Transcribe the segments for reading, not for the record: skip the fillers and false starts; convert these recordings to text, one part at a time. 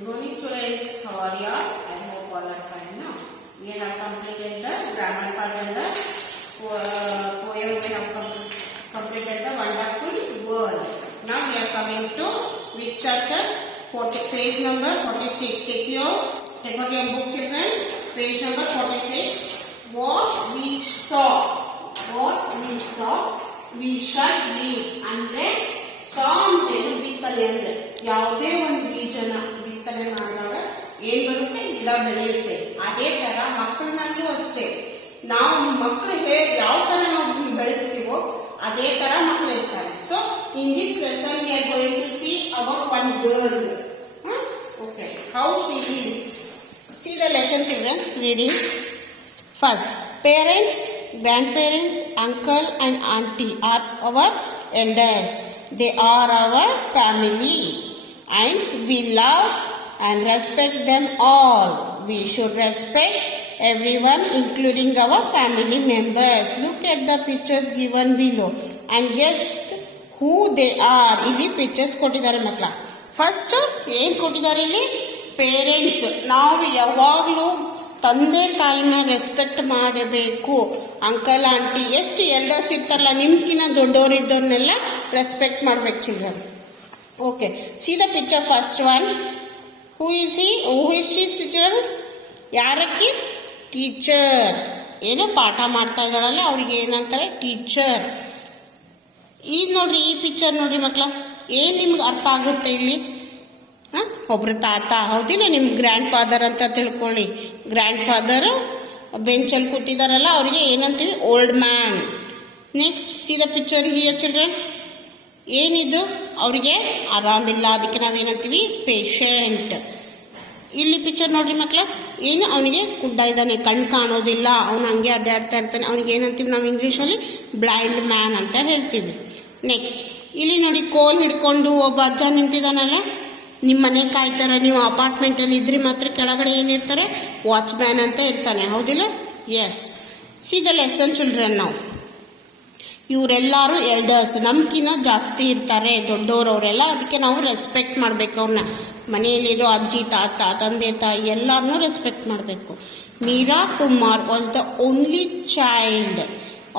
Good morning students, how are you all? I hope all are fine now. We have completed the grammar part and the poem. We have completed the wonderful words. Now we are coming to which chapter? Page number 46. Take out your book, children. Page number 46. What we saw. We shall read. ಅಂದ್ರೆ ಸಾ ಅಂತೇನು ಬಿತ್ತನೆ ಅಂದ್ರೆ ಯಾವುದೇ ಒಂದು ಬೀಜನ ಬಿತ್ತನೆ ಮಾಡಿದಾಗ ಏನ್ ಬರುತ್ತೆ, ಗಿಡ ಬೆಳೆಯುತ್ತೆ. ಅದೇ ತರ ಮಕ್ಕಳನ್ನೂ ಅಷ್ಟೇ, ನಾವು ಮಕ್ಕಳು ಯಾವ ತರ ನಾವು ಬೆಳೆಸ್ತೀವೋ ಅದೇ ತರ ಮಕ್ಕಳು ಇರ್ತಾರೆ. So in this lesson we are going to see about one girl. Okay, how she is. See the lesson children, reading. First, parents, grandparents, uncle and auntie are our elders. They are our family and we love and respect them all. We should respect everyone including our family members. Look at the pictures given below and guess who they are. ಇಲ್ಲಿ pictures ಕೊಟ್ಟಿದ್ದಾರೆ ಮಕ್ಕಳ. First ಏನು ಕೊಟ್ಟಿದ್ದಾರೆ ಇಲ್ಲಿ? Parents. ನಾವು ಯಾವಾಗಲೂ ತಂದೆ ತಾಯಿನ ರೆಸ್ಪೆಕ್ಟ್ ಮಾಡಬೇಕು. ಅಂಕಲ್ ಆಂಟಿ ಎಷ್ಟು ಎಲ್ಡರ್ಸ್ ಇರ್ತಾರಲ್ಲ, ನಿಮ್ಕಿನ್ನ ದೊಡ್ಡವರಿದ್ದವ್ರನ್ನೆಲ್ಲ ರೆಸ್ಪೆಕ್ಟ್ ಮಾಡ್ಬೇಕು children. Okay, see the picture. First one, who is she children? ಯಾರಕ್ಕೆ? ಟೀಚರ್. ಏನೋ ಪಾಠ ಮಾಡ್ತಾ ಇದ್ದಾರಲ್ಲ ಅವ್ರಿಗೆ ಏನಂತಾರೆ? ಟೀಚರ್. ಈಗ ನೋಡ್ರಿ, ಈ ಪಿಕ್ಚರ್ ನೋಡ್ರಿ ಮಕ್ಕಳ, ಏನು ನಿಮ್ಗೆ ಅರ್ಥ ಆಗುತ್ತೆ ಇಲ್ಲಿ? ಒಬ್ರು ತಾತ, ಹೌದಿಲ್ಲ, ನಿಮ್ಮ ಗ್ರ್ಯಾಂಡ್ ಫಾದರ್ ಅಂತ ತಿಳ್ಕೊಳ್ಳಿ. ಗ್ರ್ಯಾಂಡ್ ಫಾದರ್ ಬೆಂಚಲ್ಲಿ ಕೂತಿದಾರಲ್ಲ ಅವ್ರಿಗೆ ಏನಂತೀವಿ? Old man. Next, C the picture here children. ಏನಿದು? ಅವ್ರಿಗೆ ಆರಾಮಿಲ್ಲ, ಅದಕ್ಕೆ ನಾವೇನಂತೀವಿ? ಪೇಷಂಟ್. ಇಲ್ಲಿ ಪಿಕ್ಚರ್ ನೋಡ್ರಿ ಮಕ್ಕಳ, ಏನು? ಅವನಿಗೆ ಕುಡ್ಡ ಇದ್ದಾನೆ, ಕಣ್ಣು ಕಾಣೋದಿಲ್ಲ, ಅವನು ಹಂಗೆ ಅಡ್ಡಾಡ್ತಾ ಇರ್ತಾನೆ, ಅವ್ನಿಗೆ ಏನಂತೀವಿ ನಾವು ಇಂಗ್ಲೀಷಲ್ಲಿ? ಬ್ಲೈಂಡ್ ಮ್ಯಾನ್ ಅಂತ ಹೇಳ್ತೀವಿ. ನೆಕ್ಸ್ಟ್, ಇಲ್ಲಿ ನೋಡಿ, ಕೋಲ್ ಹಿಡ್ಕೊಂಡು ಒಬ್ಬ ಅಜ್ಜ ನಿಂತಿದ್ದಾನಲ್ಲ, ನಿಮ್ಮ ಮನೆ ಕಾಯ್ತಾರೆ. ನೀವು ಅಪಾರ್ಟ್ಮೆಂಟಲ್ಲಿ ಇದ್ರಿ ಮಾತ್ರ ಕೆಳಗಡೆ ಏನಿರ್ತಾರೆ? ವಾಚ್ಮ್ಯಾನ್ ಅಂತ ಇರ್ತಾನೆ, ಹೌದಿಲ್ಲ? Yes. See the lesson children. ನಾವು ಇವರೆಲ್ಲರೂ ಎಲ್ಡರ್ಸ್, ನಮ್ಕಿನ್ನ ಜಾಸ್ತಿ ಇರ್ತಾರೆ, ದೊಡ್ಡವರವರೆಲ್ಲ. ಅದಕ್ಕೆ ನಾವು ರೆಸ್ಪೆಕ್ಟ್ ಮಾಡಬೇಕು ಅವ್ರನ್ನ. ಮನೆಯಲ್ಲಿರೋ ಅಜ್ಜಿ, ತಾತ, ತಂದೆ ತಾಯಿ ಎಲ್ಲರನ್ನೂ ರೆಸ್ಪೆಕ್ಟ್ ಮಾಡಬೇಕು. Meera Kumar was the only child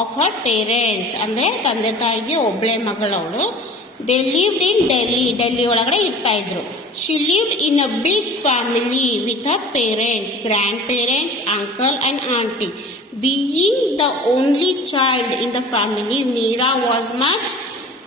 of her parents. ಅಂದರೆ ತಂದೆ ತಾಯಿಗೆ ಒಬ್ಬಳೆ ಮಗಳವಳು. They lived in Delhi. Delhi ಒಳಗಡೆ ಇರ್ತಾ ಇದ್ರು. She lived in a big family with her parents, grandparents, uncle and auntie. Being the only child in the family, Meera was much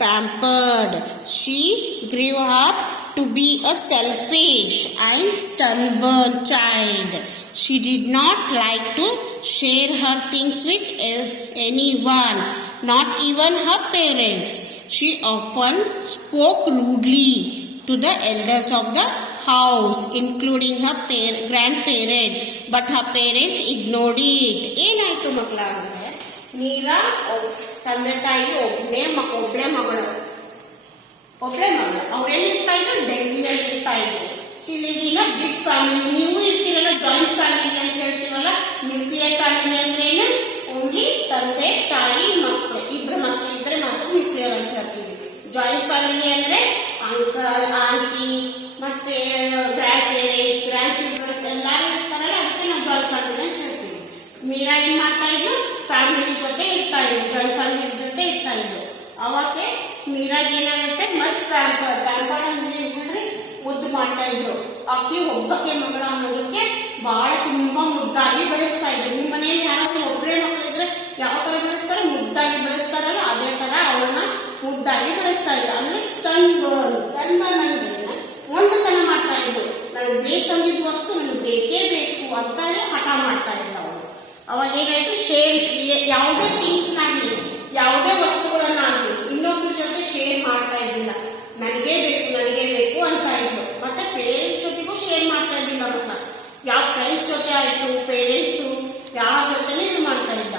pampered. She grew up to be a selfish and stubborn child. She did not like to share her things with anyone, not even her parents. She often spoke rudely to the elders of the house, including her grandparents, but her parents ignored it. ಏನಾಯ್ತು ಮಕ್ಕಳ ಅಂದರೆ, ಮೀರಾ ತಂದೆ ತಾಯಿ ಒಬ್ಬಳೆ ಮಗಳು. ಅವ್ರೆಲ್ಲಿ ಇರ್ತಾ ಇದ್ರು? ಡೆಲ್ಲಿಯಲ್ಲಿ ಇರ್ತಾ ಇದ್ರು. She lived in a big family. ನೀವು ಇರ್ತೀರಲ್ಲ ಜಾಯಿಂಟ್ ಫ್ಯಾಮಿಲಿ ಅಂತ ಹೇಳ್ತೀವಲ್ಲ, ನ್ಯೂಕ್ಲಿಯರ್ ಫ್ಯಾಮಿಲಿ ಅಂದ್ರೆ ಏನು? ಓನ್ಲಿ ತಂದೆ ತಾಯಿ ಮಕ್ಕಳು, ಇಬ್ಬರು ಮಕ್ಕಳು ಇದ್ರೆ ಮಾತ್ರ ನ್ಯೂಕ್ಲಿಯರ್ ಅಂತ ಹೇಳ್ತೀವಿ. ಜಾಯಿಂಟ್ ಫ್ಯಾಮಿಲಿ ಅಂದ್ರೆ ಅಂಕಲ್, ಆಂಟಿ ಮತ್ತೆ ಗ್ರ್ಯಾಂಡ್ ಪೇರೆಂಟ್ಸ್, ಗ್ರ್ಯಾಂಡ್ ಚಿಲ್ಡ್ರನ್ಸ್ ಎಲ್ಲರೂ ಇರ್ತಾರಲ್ಲ, ಅದಕ್ಕೆ ನಾವು ಜಾಯಿಂಟ್ ಫ್ಯಾಮಿಲಿ ಅಂತ ಹೇಳ್ತೀವಿ. ಮೀರಾ ಏನ್ ಮಾಡ್ತಾ ಇದ್ರು? ಫ್ಯಾಮಿಲಿ ಜೊತೆ ಇರ್ತಾ ಇದ್ರು, ಜಾಯಿಂಟ್ ಫ್ಯಾಮಿಲಿ ಜೊತೆ ಇರ್ತಾ ಇದ್ರು. ಅವಾಗ ಮೀರಾಗ ಏನಾಗುತ್ತೆ? ಮಚ್ ಪ್ಯಾಂಪರ್ಡ್ ಅಂದ್ರೆ ಮುದ್ದು ಮಾಡ್ತಾ ಇದ್ರು. ಆಕೆ ಒಬ್ಬಕ್ಕೆ ಮಗಳ ಅನ್ನೋದಕ್ಕೆ ಬಹಳ ತುಂಬಾ ಮುದ್ದಾಗಿ ಬೆಳೆಸ್ತಾ ಇದ್ರು. ನಿಮ್ಮ ಮನೆಯಲ್ಲಿ ಯಾರಾದ್ರೂ ಒಬ್ಬರೇ ಮಕ್ಕಳಿದ್ರೆ ಯಾವ ತರ ಬೆಳೆಸ್ತಾರೆ? ಮುದ್ದಾಗಿ ಬೆಳೆಸ್ತಾರಲ್ಲ, ಅದೇ ತರ ಅವಳನ್ನ ಮುದ್ದಾಗಿ ಬೆಳೆಸ್ತಾ ಇದ್ರು. ಅಂದ್ರೆ ಸನ್ ಬರ್ನ್ ಅಂದ್ರೆ ಒಂದುತನ ಮಾಡ್ತಾ ಇದ್ರು. ನನಗೆ ಬೇಕಂದಿದ್ದ ವಸ್ತು ನನಗೆ ಬೇಕೇ ಬೇಕು ಅಂತಾನೆ ಹಠ ಮಾಡ್ತಾ ಇದ್ರು ಅವಳು. ಅವಾಗ ಏನಾಯ್ತು? ಶೇರ್, ಯಾವುದೇ ಥಿಂಗ್ಸ್ ನಾಗ್ಲಿ, ಯಾವುದೇ ವಸ್ತುಗಳನ್ನಾಗ್ಲಿ ಇನ್ನೊಬ್ಬರ ಜೊತೆ ಶೇರ್ ಮಾಡ್ತಾ ಇದ್ದಿಲ್ಲ. ನನಗೇ ಬೇಕು ಅಂತ ಇದ್ರು. ಮತ್ತೆ ಪೇರೆಂಟ್ಸ್ ಜೊತೆಗೂ ಶೇರ್ ಮಾಡ್ತಾ ಇದ್ದಿಲ್ಲ ಮಕ್ಕಳ. ಯಾವ ಫ್ರೆಂಡ್ಸ್ ಜೊತೆ ಆಯ್ತು, ಪೇರೆಂಟ್ಸ್ ಯಾರ ಜೊತೆನೇ ಇದು ಮಾಡ್ತಾ ಇದ್ದ.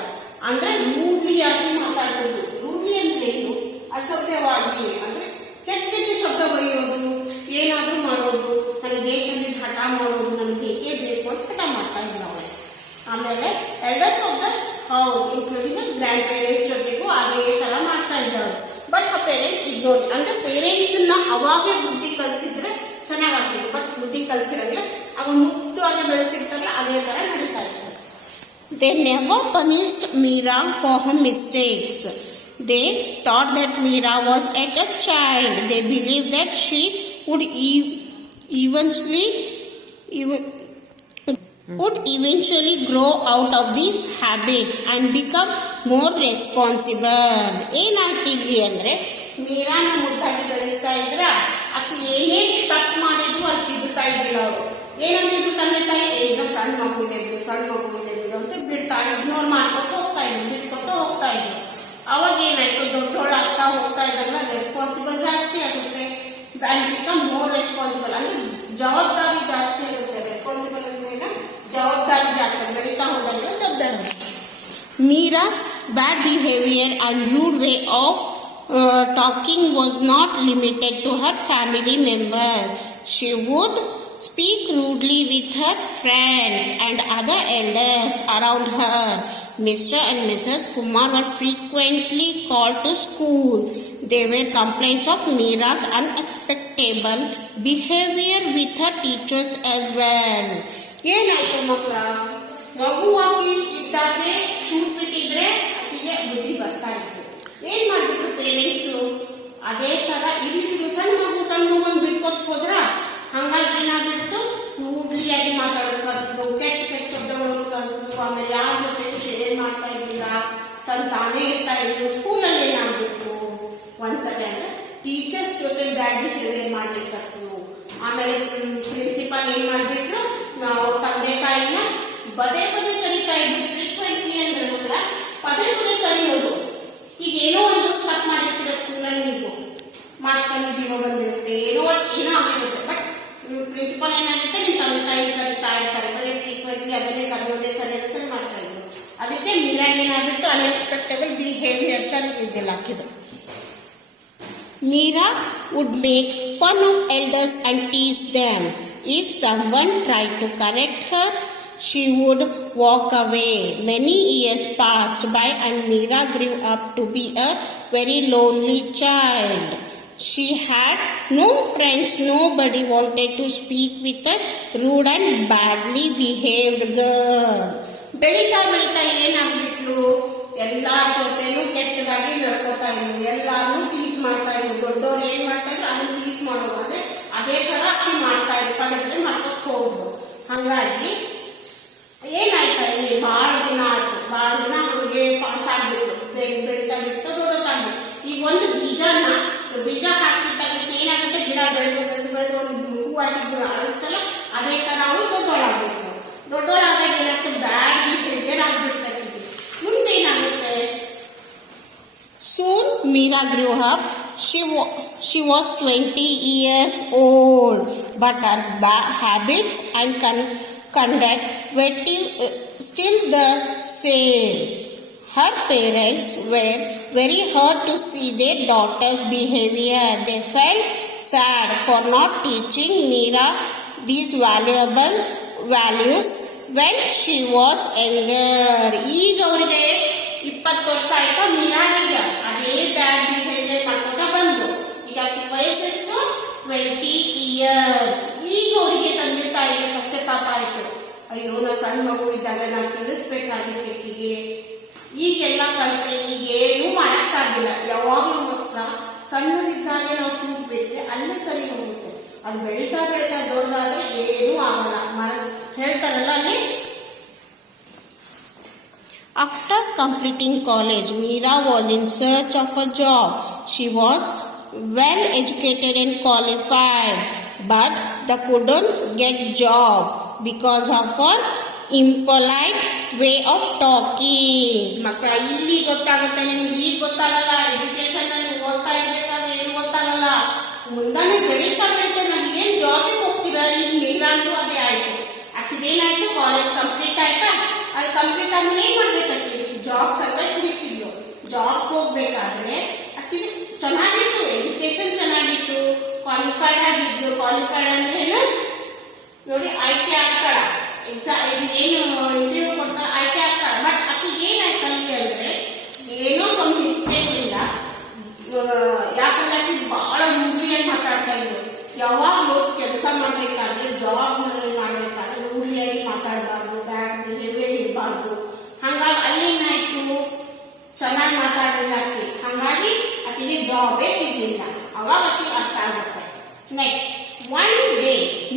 ಅಂದ್ರೆ ರೂಡ್ಲಿ ಆಗಿ ಮಾತಾಡ್ತಿದ್ರು. ರೂಡ್ಲಿ ಅಂದ್ರೆ ಏನು? ಅಸಭ್ಯವಾಗಿ, ಅಂದ್ರೆ ಕೆಟ್ಟ ಶಬ್ದ ಬರೆಯೋದು, ಏನಾದ್ರೂ ಮಾಡೋದು, ನನಗೆ ಬೇಕಂದಿದ್ದು ಹಠ ಮಾಡೋದು, ನನಗೆ ಬೇಕೇ ಬೇಕು ಅಂತ ಹಠ ಮಾಡ್ತಾ ಇದ್ದ ಅವಳು. ಆಮೇಲೆ elders of the house including grand parents ಜೊತೆಗೂ ಅದೇ ತರ ಮಾಡ್ತಾ ಇದ್ದವರು. ಬಟ್ ಆ ಪೇರೆಂಟ್ಸ್ ಇಗ್ನೋರ್. ಅಂದ್ರೆ ಪೇರೆಂಟ್ಸ್ ಅವಾಗೇ ಬುದ್ಧಿ ಕಲಿಸಿದ್ರೆ ಚೆನ್ನಾಗಾಗ್ತದೆ. ಬಟ್ ಬುದ್ಧಿ ಕಲ್ಸಿರಂಗಿಲ್ಲ, ಆಗ ಮುಕ್ತವಾಗಿ ಬೆಳೆಸಿರ್ತಾರಲ್ಲ ಅದೇ ತರ ನಡೀತಾ ಇತ್ತು. They never punished Meera for her mistakes. They thought that Meera was yet a child. They believed that she would eventually grow out of these habits and become more responsible. ಏನಾಗ್ತಿದ್ವಿ ಅಂದ್ರೆ ಮೀರಾನ ಮುದ್ದಾಗಿ ಬೆಳೆಸ್ತಾ ಇದ್ರ ಆಕೆ ಏನೇ ತಪ್ಪು ಮಾಡಿದ್ರು ಅದು ತಿದ್ದುತ್ತಾ ಇದ್ದಿಲ್ಲ. ಅವರು ಏನಂತಿದ್ರು ತಂದೆ ತಾಯಿ ಏನೋ ಸಣ್ಣ ಮಗು ಇದೆ ಅಂತ ಬಿಡ್ತಾ ಇಗ್ನೋರ್ ಮಾಡ್ಕೊತ ಹೋಗ್ತಾ ಇದ್ರು, ಬಿಟ್ಕೊತ ಹೋಗ್ತಾ ಇದ್ರು. ಅವಾಗ ಏನಾಯ್ತು, ದೊಡ್ಡೋಳ ಆಗ್ತಾ ಹೋಗ್ತಾ ಇದ್ದಾಗ ರೆಸ್ಪಾನ್ಸಿಬಲ್ ಜಾಸ್ತಿ ಆಗುತ್ತೆ. ಅಂಡ್ ಬಿಕಮ್ ಮೋರ್ ರೆಸ್ಪಾನ್ಸಿಬಲ್ ಅಂದ್ರೆ ಜವಾಬ್ದಾರಿ ಜಾಸ್ತಿ ಆಗುತ್ತೆ. ರೆಸ್ಪಾನ್ಸಿಬಲ್ ಅಂದ್ರೆ ಜವಾಬ್ದಾರಿ ಜಾಸ್ತಿ ಬೆಳೀತಾ ಹೋದಾಗ ಜವಾಬ್ದಾರಿ. Meera's bad behavior and rude way of talking was not limited to her family members. She would speak rudely with her friends and other elders around her. Mr. and Mrs. Kumar were frequently called to school. There were complaints of Meera's unacceptable behavior with her teachers as well. ಏನಾಯ್ತು ಮಕ್ಕಳ, ಮಗುವಾಗಿ ಇದ್ದಾಗೆ shoot ಬಿಟ್ಟಿದ್ರೆ ಆಕೆಗೆ ಬುದ್ಧಿ ಬರ್ತಾ ಇತ್ತು. ಏನ್ ಮಾಡ್ಬಿಟ್ರು ಪೇರೆಂಟ್ಸು, ಅದೇ ತರ ಇಲ್ಲಿ ಸಣ್ಣ ಮಗು ಬಿಟ್ಕೊತ್ ಹೋದ್ರ ಹಂಗಾಗಿ ಏನಾಗ್ಬಿಟ್ಟು ರೂಢಿಯಾಗಿ ಮಾತಾಡೋದು ಕಲ್ತು, ಕೆಟ್ಟ ಶಬ್ದಗಳನ್ನು ಕಲ್ತು, ಆಮೇಲೆ ಯಾರ ಜೊತೆ ಶೇರ್ ಮಾಡ್ತಾ ಇದ್ದಿಲ್ಲ, ತಾನೇ ಇರ್ತಾ ಇದ್ರು. ಸ್ಕೂಲಲ್ಲಿ ಏನಾಗ್ಬಿಟ್ಟು ಒಂದ್ಸಲ ಅಂದ್ರೆ ಟೀಚರ್ಸ್ ಜೊತೆ ಬ್ಯಾಡ್ ಬಿಹೇವಿಯರ್ ಮಾಡ್ಲಿಕ್ಕತ್ತು. ಆಮೇಲೆ ಪ್ರಿನ್ಸಿಪಾಲ್ ಏನ್ ಮಾಡ್ಬಿಟ್ರು, ನಾವು ತಂದೆ ತಾಯಿನ ಪದೇ ಕರೀತಾ ಇದ್ವಿ. ಫ್ರೀಕ್ವೆಂಟ್ಲಿ ಅಂದ್ರೆ ಕೂಡ ಪದೇ ಕರೆಯೋದು. ಈಗ ಏನೋ ಒಂದು ತಪ್ಪು ಮಾಡಿರ್ತೀರ ಸ್ಕೂಲಲ್ಲಿ, ನೀವು ಮಾರ್ಕ್ಸ್ ಅಲ್ಲಿ 0 ಬಂದಿರುತ್ತೆ, ಏನೋ ಆಗಿರುತ್ತೆ. ಬಟ್ ಪ್ರಿನ್ಸಿಪಲ್ ಏನಾಗುತ್ತೆ, ನಿಮ್ ತಂದೆ ತಾಯಿ ಕರೀತಾ ಇರ್ತಾರೆ, ಬರೀ ಫ್ರೀಕ್ವೆಂಟ್ಲಿ ಅದನ್ನೇ ಕರೆಯೋದೇ ಮಾಡ್ತಾ ಇದ್ರು. ಅದಕ್ಕೆ ಮೀರಾ ಏನಾಗ್ಬಿಟ್ಟು ಅನ್ಎಕ್ಸ್ಪೆಕ್ಟಬಲ್ ಬಿಹೇವಿಯರ್ಸ್ ಇದ್ದಿಲ್ಲ ಹಾಕಿದ್ರು. Meera would make fun of elders and tease them. If someone tried to correct her, she would walk away. Many years passed by and Meera grew up to be a very lonely child. She had no friends. Nobody wanted to speak with a rude and badly behaved girl. ಬೆಳೀತಾ ಏನಾಗ್ಬಿಟ್ಲು, ಎಲ್ಲಾರ ಜೊತೆನೂ ಕೆಟ್ಟದಾಗಿ ನಡ್ಕೋತಾ ಇದ್ರು, ಎಲ್ಲಾರು tease ಮಾಡ್ತಾ ಇದ್ರು. ದೊಡ್ಡವ್ರು ಏನ್ ಮಾಡ್ತಾ ಇದ್ರು ಅದನ್ನ ಟೀಸ್ ಮಾಡೋದು, ಅಂದ್ರೆ ಅದೇ ತರ ಅಕ್ಕಿ ಮಾಡ್ತಾ ಇದ್ರು, ಪದೇ ಮಾಡ್ಕೊತ ಹೋಗುದು. ಹಂಗಾಗಿ ಏನಾಯ್ತಾ ಇಲ್ಲಿ ಬಹಳ ದಿನ ಅವ್ರಿಗೆ ಪಾಸ್ ಆಗ್ಬಿಟ್ರು. ಬೆಳೀತಾ ದೊಡ್ಡದಾಗಿ ಈಗ ಒಂದು ಬೀಜ ಹಾಕಿದ ತಕ್ಷಣ ಏನಾಗುತ್ತೆ, ಗಿಡ ಬೆಳೆದು ಒಂದು ಹೂವಾಗಿ ಆಗುತ್ತಲ್ಲ, ಅದೇ ತರ ಅವಳು ದೊಡ್ಡೋಳಾದಾಗ ಏನಾಗುತ್ತೆ, ಬ್ಯಾಡ್ ಬಿಹೇವಿಯರ್ ಆಗ್ಬಿಡ್ತಾರೆ. ಮುಂದೇನಾಗುತ್ತೆ, soon Meera grew up. She was 20 years old, but her habits and conduct were still the same. Her parents were very hurt to see their daughter's behavior. They felt sad for not teaching Meera these valuable values when she was younger. ಈಗ ಅವರಿಗೆ 20 ವರ್ಷ ಆಯ್ತು, ಮೀರಾಗಿಗ ಅದೇ ಬ್ಯಾಡ್ behaviour ಮಾಡ್ಕೊತಾ ಬಂದು. ಈಗ ವಯಸ್ಸೆಷ್ಟು 20 years. ಈಗ ಅವರಿಗೆ ತಂದೆ ತಾಯಿಗೆ ಪಶ್ಚಾತ್ತಾಪ ಆಯ್ತು, ಅಯ್ಯೋ ನಾ ಸಣ್ಣ ಮಗು ಇದ್ದಾಗ ನಾನು ತಿಳಿಸ್ಬೇಕಾಗಿತ್ತು ಈಕಿಗೆ. ಈಗೆಲ್ಲ ಕಲ್ತ್ರೆ ಈಗ ಏನೂ ಮಾಡಕ್ ಸಾಧ್ಯಲ್ಲ. ಯಾವಾಗ್ಲೂ ಮಕ್ಕಳ ಸಣ್ಣದಿದ್ದಾಗೆ ನಾವು ಚೂಟ್ ಬಿಟ್ರೆ ಅಲ್ಲೇ ಸರಿ ಹೋಗುತ್ತೆ. ಅದು ಬೆಳೀತಾ ದೊಡ್ಡದಾದ್ರೆ ಏನೂ ಆಗಲ್ಲ. ಹೇಳ್ತಾರಲ್ಲ ಅಲ್ಲಿ. After completing college, Meera was in search of a job. She was well educated and qualified, but they couldn't get job because of her impolite way of talking. ಮಕ್ಕಳ ಇಲ್ಲಿ ಗೊತ್ತಾಗುತ್ತೆ ನಿಮ್ಗೆ, ಈಗ ಗೊತ್ತಾಗಲ್ಲ. ಎಜುಕೇಶನ್ ಅಲ್ಲಿ ಓದ್ತಾ ಇರ್ಬೇಕಾದ್ರೆ ಏನು ಗೊತ್ತಾಗಲ್ಲ. ಮುಂದಾನೆ ಬೆಳೀತಾ ನಮ್ಗೆ ಏನ್ ಜಾಬಿಗೆ ಹೋಗ್ತೀರಾ. ಈಗ ಮೀರಾಂತೂ ಅದೇ ಆಯ್ತು. ಆಕಿದೇನಾಯ್ತು, ಕಾಲೇಜ್ ಕಂಪ್ಲೀಟ್ ಆಯ್ತಾ, ಅದು ಕಂಪ್ಲೀಟ್ ಆದ್ಮೇಲೆ ಏನ್ ಮಾಡ್ಬೇಕಂತ ಜಾಬ್ ಸಲುವಾಗಿ ಹುಡುಕಿದ್ಲು. ಜಾಬ್ ಹೋಗ್ಬೇಕಾದ್ರೆ ಆಕಿಗೆ ಚೆನ್ನಾಗಿತ್ತು, ಎಜುಕೇಶನ್ ಚೆನ್ನಾಗಿತ್ತು, ಕ್ವಾಲಿಫೈಡ್ ಆಗಿದ್ಲು. ಕ್ವಾಲಿಫೈಡ್ ಅಂದ್ರೆ ಏನು ನೋಡಿ, ಆಯ್ಕೆ ಆಗ್ತಾಳ. ಎಕ್ಸಾಮ್ ಏನು ಇಂಟರ್ವ್ಯೂ ಕೊಡ್ತಾಳ, ಆಯ್ಕೆ ಆಗ್ತಾಳ. ಬಟ್ ಆಕಿಗೆ ಏನಾಯ್ತು ಅಲ್ಲಿ ಅಂದ್ರೆ ಏನೋ ಸ್ವಲ್ಪ ಮಿಸ್ಟೇಕ್ ಇಲ್ಲ. ಯಾಕಂದ್ರೆ ಆಕಿ ಬಹಳ ರೂಢಿಯಾಗಿ ಮಾತಾಡ್ತಾ ಇದ್ರು. ಯಾವಾಗಲೂ ಕೆಲಸ ಮಾಡ್ಬೇಕಾದ್ರೆ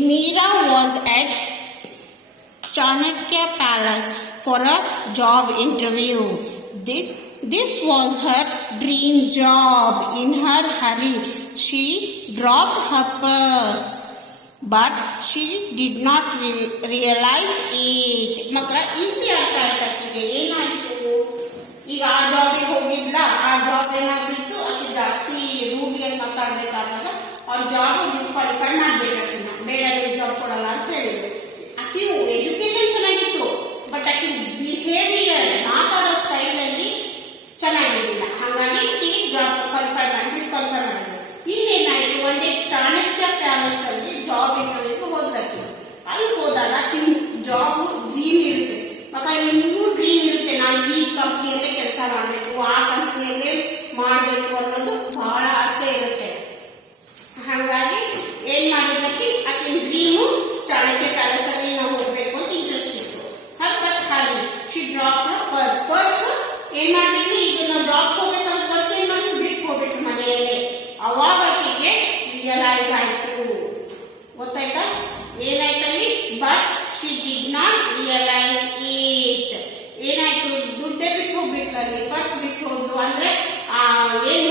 Meera was at Chanakya Palace for a job interview. This was her dream job. In her hurry, she dropped her purse, but she did not realize it. ಮಕ್ಕಳ ಇಲ್ಲಿ ಅರ್ಥ ಆಯ್ತಾಕಿಗೆ ಏನಾಯ್ತು, ಈಗ ಆ ಜಾಬ್ಗೆ ಹೋಗಿದ್ಲ, ಆ ಜಾಬ್ ಏನಾಗ್ಬಿಟ್ಟು ಅಲ್ಲಿ ಜಾಸ್ತಿ ರೂಢಿಯಲ್ಲಿ ಮಾತಾಡ್ಬೇಕಾದಾಗ ಅವ್ರ ಜಾಬ್ ಡಿಸ್ಕ್ವಾಲಿಫೈ ಮಾಡ್ಬೇಕಾಗಿಲ್ಲ, ಬೇಡ ನೀವು ಜಾಬ್ ಕೊಡಲ್ಲ ಅಂತ ಹೇಳಿದ್ರು. ಆಕೆಯು ಎಜುಕೇಶನ್ ಚೆನ್ನಾಗಿತ್ತು, ಬಟ್ ಆಕೆ ಬಿಹೇವಿಯರ್ ಮಾತಾಡೋ ಸ್ಟೈಲ್ ಅಲ್ಲಿ ಚೆನ್ನಾಗಿರ್ಲಿಲ್ಲ, ಹಾಗಾಗಿ ಈ ಜಾಬ್ ಡಿಸ್ಕ್ವಾಲಿಫೈ ಮಾಡಿದ್ರು. ಇನ್ನೇನಾಯ್ತು, ಒಂದೇ ಚಾಣಕ್ಯ ಪ್ಯಾಲೇಸ್ ಅಲ್ಲಿ ಜಾಬ್ ಇಂಟರ್ವ್ಯೂಗೆ ಹೋದ್ಲಕ್ಕೆ. ಅಲ್ಲಿ ಹೋದಾಗ ಜಾಬ್ ಡ್ರೀಮ್ ಇರುತ್ತೆ, ಮತ್ತೆ ಇನ್ನೂ ಡ್ರೀಮ್ ಇರುತ್ತೆ, ನಾವು ಈ ಕಂಪ್ನಿಯಲ್ಲೇ ಕೆಲಸ ಮಾಡಬೇಕು, ಆ ಕಂಪ್ನಿಯಲ್ಲೇ ಮಾಡಬೇಕು ಅನ್ನೋದು ಬಹಳ ಆಸೆ ಇರುತ್ತೆ. ಹಾಗಾಗಿ ಏನ್ ಮಾಡಿದ್ಲಕ್ಕೆ, ಆಕೆ ಡ್ರೀಮು ಚಾಣಕ್ಯ ಪ್ಯಾಲೇಸ್ ಅಲ್ಲಿ ನಾವು ಹೋಗ್ಬೇಕು ಅಂತ ಇಂಟ್ರೆಸ್ಟ್ ಇತ್ತು. ಬಟ್ ಹಾಗೆ ಶಿ ಡ್ರಾಪ್ ಪರ್ಸ್ ಏನ್ ಮಾಡಿದ್ವಿ, ಈಗ ನಾವು ಜಾಬ್ ಹೋಗ್ಬೇಕಾದ್ರೆ ಪರ್ಸ್ ಏನ್ ಮಾಡಿ ಬಿಟ್ಟು ಹೋಗ್ಬಿಟ್ರು ಮನೆಯಲ್ಲೇ. ಅವಾಗ ಆಕೆಗೆ ರಿಯಲೈಸ್ ಆಯ್ತು, ಗೊತ್ತಾಯ್ತಾ ಏನಾಯ್ತಲ್ಲಿ, but she did not realise it. ಏನಾಯ್ತು, ದುಡ್ಡೇ ಬಿಟ್ಟು ಹೋಗ್ಬಿಟ್ರಲ್ಲಿ, ಪರ್ಸ್ ಬಿಟ್ಟು ಹೋಗ್ಲು ಅಂದ್ರೆ ಏನ್